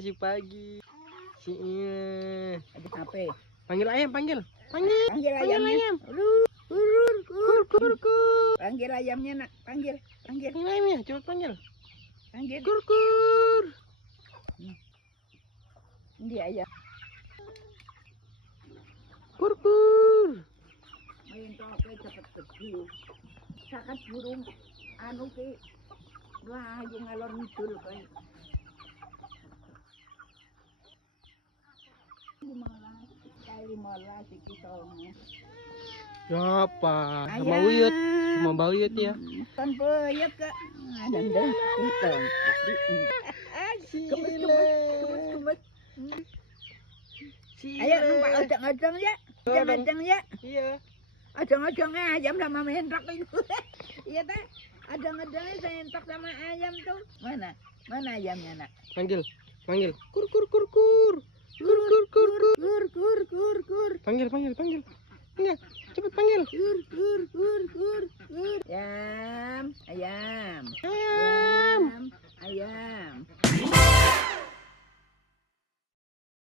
si pagi. Si iya. Ada apa? Panggil ayam, panggil. Panggil Panggil ayamnya. ayam. Panggil ayamnya nak. Panggil. Panggil ayamnya, coba panggil. Panggil. Kur. Ini ayam. Kur. Main toke cepet gede. Sakat burung anu ki layu ngalor ngidul kowe. 15 iki soalnya. Apa? Sama Uyut. Sama Mbak Uyut ya. Kan peyet kak. Ada ndang hitam. Gemes. Ayo numpak odong-odong ya. Odong-odong ya. Iya. Odong-odongnya ayam sama mentok itu. Iya teh. Odong-odongnya sentok sama ayam tuh. Mana ayamnya nak? Panggil. Kur. Panggil. Enggak, cepet panggil. Ayam.